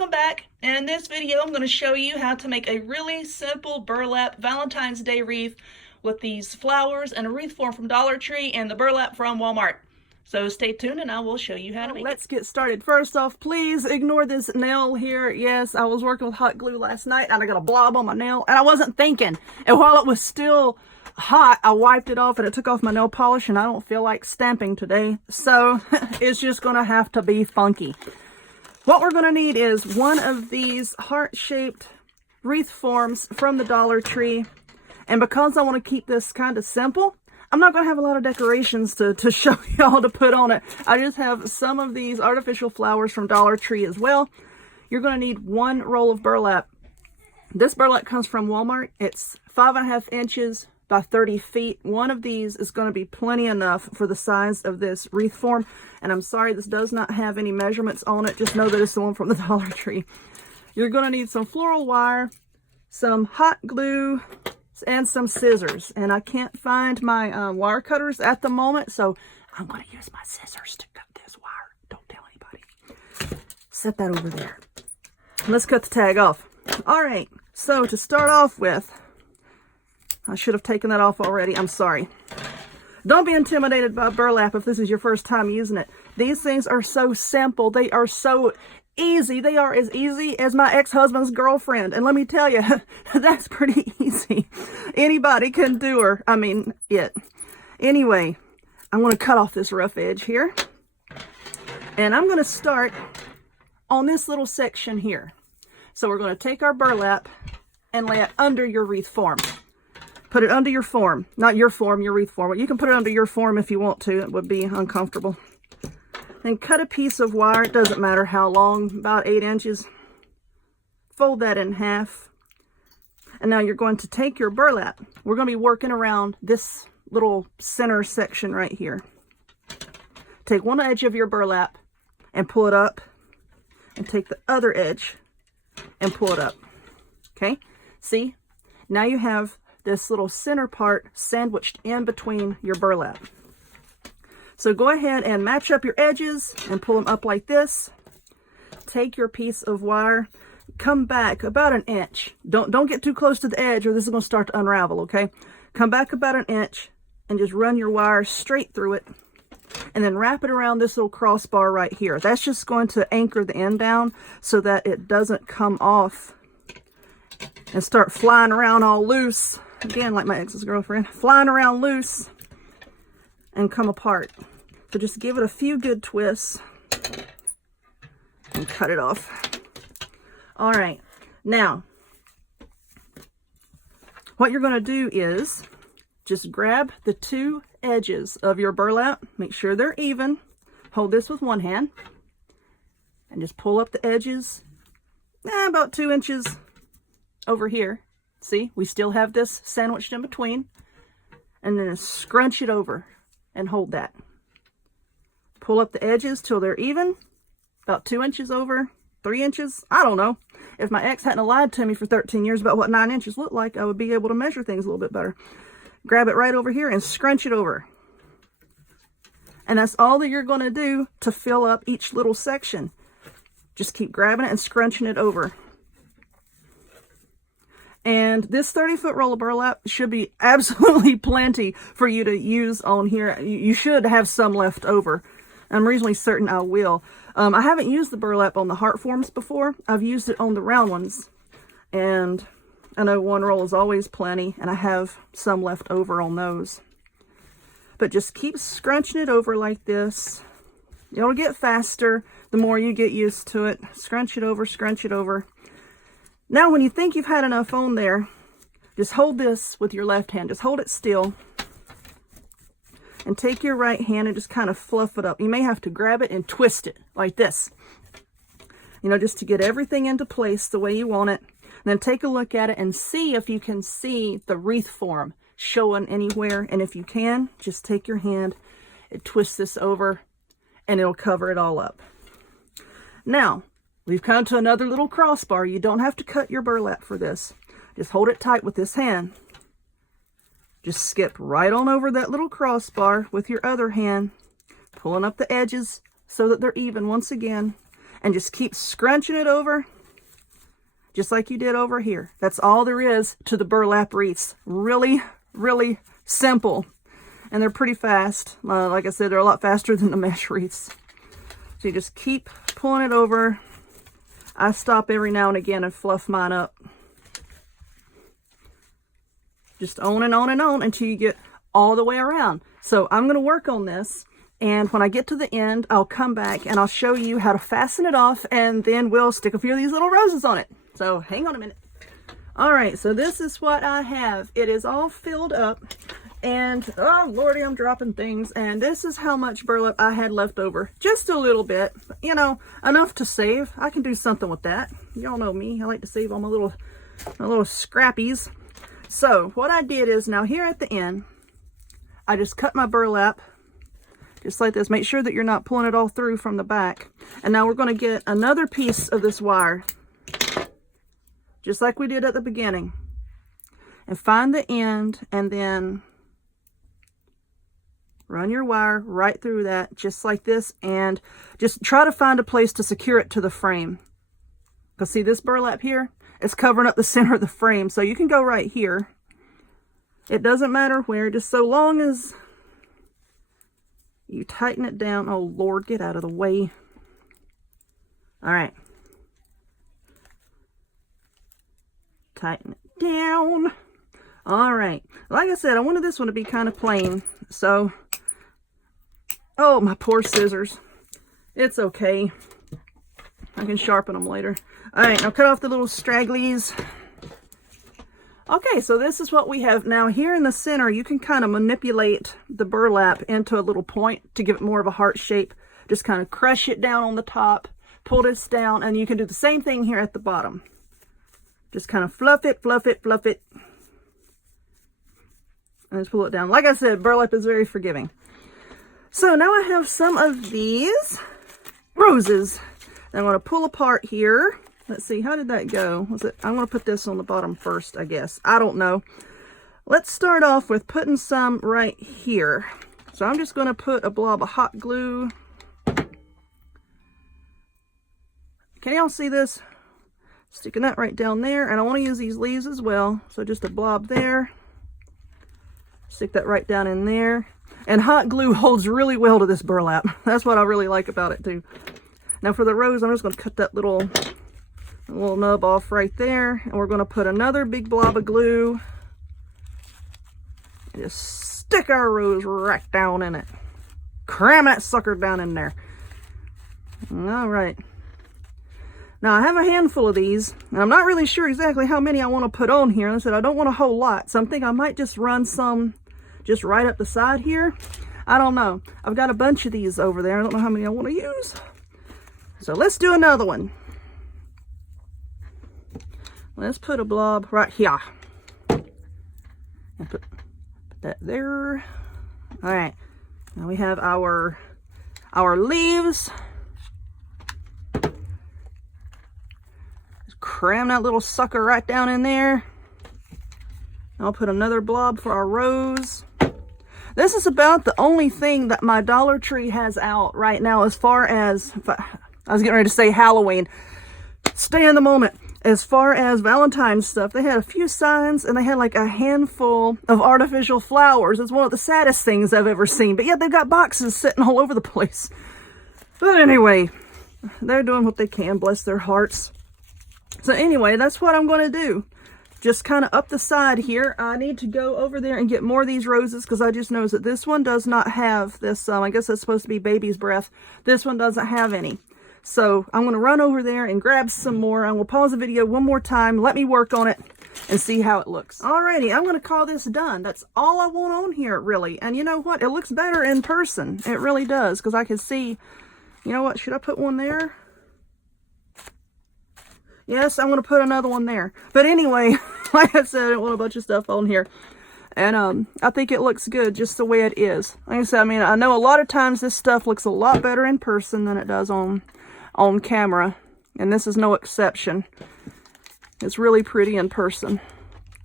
welcome back. In this video, I'm going to show you how to make a really simple burlap Valentine's Day wreath with these flowers and a wreath form from Dollar Tree and the burlap from Walmart. So stay tuned and I will show you how to make it. Let's get started. First off, please ignore this nail here. Yes, I was working with hot glue last night and I got a blob on my nail and I wasn't thinking. And while it was still hot, I wiped it off and it took off my nail polish and I don't feel like stamping today. So it's just going to have to be funky. What we're going to need is one of these heart-shaped wreath forms from the Dollar Tree. And because I want to keep this kind of simple, I'm not going to have a lot of decorations to show y'all to put on it. I just have some of these artificial flowers from Dollar Tree as well. You're going to need one roll of burlap. This burlap comes from Walmart. It's 5.5 inches by 30 feet. One of these is going to be plenty enough for the size of this wreath form. And I'm sorry, this does not have any measurements on it. Just know that it's the one from the Dollar Tree. You're going to need some floral wire, some hot glue, and some scissors. And I can't find my wire cutters at the moment, so I'm going to use my scissors to cut this wire. Don't tell anybody. Set that over there. Let's cut the tag off. All right, so to start off with, I should have taken that off already. I'm sorry. Don't be intimidated by burlap if this is your first time using it. These things are so simple. They are so easy. They are as easy as my ex-husband's girlfriend. And let me tell you, that's pretty easy. Anybody can do her. I mean, it. Anyway, I'm going to cut off this rough edge here. And I'm going to start on this little section here. So we're going to take our burlap and lay it under your wreath form. Put it under your form. Not your form, your wreath form. You can put it under your form if you want to. It would be uncomfortable. Then cut a piece of wire. It doesn't matter how long, about 8 inches. Fold that in half. And now you're going to take your burlap. We're going to be working around this little center section right here. Take one edge of your burlap and pull it up. And take the other edge and pull it up. Okay? See? Now you have this little center part sandwiched in between your burlap. So go ahead and match up your edges and pull them up like this. Take your piece of wire, come back about an inch. Don't get too close to the edge or this is going to start to unravel, okay? Come back about an inch and just run your wire straight through it. And then wrap it around this little crossbar right here. That's just going to anchor the end down so that it doesn't come off and start flying around all loose. Again, like my ex's girlfriend, flying around loose and come apart. So just give it a few good twists and cut it off. All right, now what you're going to do is just grab the two edges of your burlap, make sure they're even, hold this with one hand, and just pull up the edges about 2 inches over here. See, we still have this sandwiched in between. And then scrunch it over and hold that. Pull up the edges till they're even. About 2 inches over, 3 inches. I don't know. If my ex hadn't lied to me for 13 years about what 9 inches looked like, I would be able to measure things a little bit better. Grab it right over here and scrunch it over. And that's all that you're going to do to fill up each little section. Just keep grabbing it and scrunching it over. And this 30-foot roll of burlap should be absolutely plenty for you to use on here. You should have some left over. I'm reasonably certain I will. I haven't used the burlap on the heart forms before. I've used it on the round ones. And I know one roll is always plenty, and I have some left over on those. But just keep scrunching it over like this. It'll get faster the more you get used to it. Scrunch it over, scrunch it over. Now, when you think you've had enough on there, just hold this with your left hand. Just hold it still. And take your right hand and just kind of fluff it up. You may have to grab it and twist it like this. You know, just to get everything into place the way you want it. And then take a look at it and see if you can see the wreath form showing anywhere. And if you can, just take your hand and twist this over and it'll cover it all up. Now, we've come to another little crossbar. You don't have to cut your burlap for this. Just hold it tight with this hand. Just skip right on over that little crossbar with your other hand, pulling up the edges so that they're even once again. and just keep scrunching it over, just like you did over here. That's all there is to the burlap wreaths. Really, really simple. And they're pretty fast. Like I said, they're a lot faster than the mesh wreaths. So you just keep pulling it over. I stop every now and again and fluff mine up. Just on and on and on until you get all the way around. So I'm going to work on this. And when I get to the end, I'll come back and I'll show you how to fasten it off. And then we'll stick a few of these little roses on it. So hang on a minute. All right, so this is what I have. It is all filled up. And, oh lordy, I'm dropping things. And this is how much burlap I had left over. Just a little bit. You know, enough to save. I can do something with that. Y'all know me. I like to save all my little scrappies. So, what I did is, now here at the end, I just cut my burlap. Just like this. Make sure that you're not pulling it all through from the back. And now we're going to get another piece of this wire. Just like we did at the beginning. And find the end and then run your wire right through that, just like this, and just try to find a place to secure it to the frame. Because see, this burlap here is covering up the center of the frame, so you can go right here. It doesn't matter where, just so long as you tighten it down. Oh Lord, get out of the way. All right. Tighten it down. All right. Like I said, I wanted this one to be kind of plain, so... Oh, my poor scissors. It's okay. I can sharpen them later. All right, now cut off the little stragglies. Okay, so this is what we have. Now here in the center, you can kind of manipulate the burlap into a little point to give it more of a heart shape. Just kind of crush it down on the top, pull this down, and you can do the same thing here at the bottom. Just kind of fluff it, fluff it, fluff it. And just pull it down. Like I said, burlap is very forgiving. So now I have some of these roses. I'm going to pull apart here. Let's see, how did that go? Was it? I'm going to put this on the bottom first, I guess. I don't know. Let's start off with putting some right here. So I'm just going to put a blob of hot glue. Can y'all see this? Sticking that right down there. And I want to use these leaves as well. So just a blob there. Stick that right down in there. And hot glue holds really well to this burlap. That's what I really like about it too. Now for the rose, I'm just going to cut that little nub off right there. And we're going to put another big blob of glue. And just stick our rose right down in it. Cram that sucker down in there. All right. Now I have a handful of these. And I'm not really sure exactly how many I want to put on here. Like I said, I don't want a whole lot. So I'm thinking I might just run some just right up the side here. I don't know. I've got a bunch of these over there. I don't know how many I want to use. So let's do another one. Let's put a blob right here. And put that there. All right. Now we have our leaves. Just cram that little sucker right down in there. I'll put another blob for our rose. This is about the only thing that my Dollar Tree has out right now as far as, I was getting ready to say Halloween. Stay in the moment. As far as Valentine stuff, they had a few signs and they had like a handful of artificial flowers. It's one of the saddest things I've ever seen. But yet they've got boxes sitting all over the place. But anyway, they're doing what they can, bless their hearts. So anyway, that's what I'm going to do. Just kind of up the side here. I need to go over there and get more of these roses because I just noticed that this one does not have this, I guess that's supposed to be baby's breath. This one doesn't have any. So I'm going to run over there and grab some more. I will pause the video one more time. Let me work on it and see how it looks. Alrighty, I'm going to call this done. That's all I want on here, really. And you know what? It looks better in person. It really does because I can see, you know what? Should I put one there? Yes, I'm going to put another one there. But anyway, like I said, I want a bunch of stuff on here. And I think it looks good just the way it is. Like I said, I mean, I know a lot of times this stuff looks a lot better in person than it does on camera. And this is no exception. It's really pretty in person.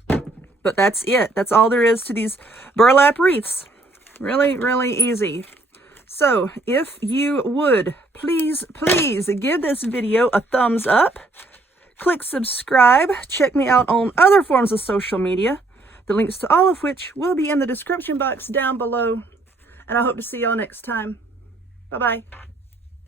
But that's it. That's all there is to these burlap wreaths. Really, really easy. So if you would, please give this video a thumbs up. Click subscribe. Check me out on other forms of social media, the links to all of which will be in the description box down below. And I hope to see y'all next time. Bye-bye.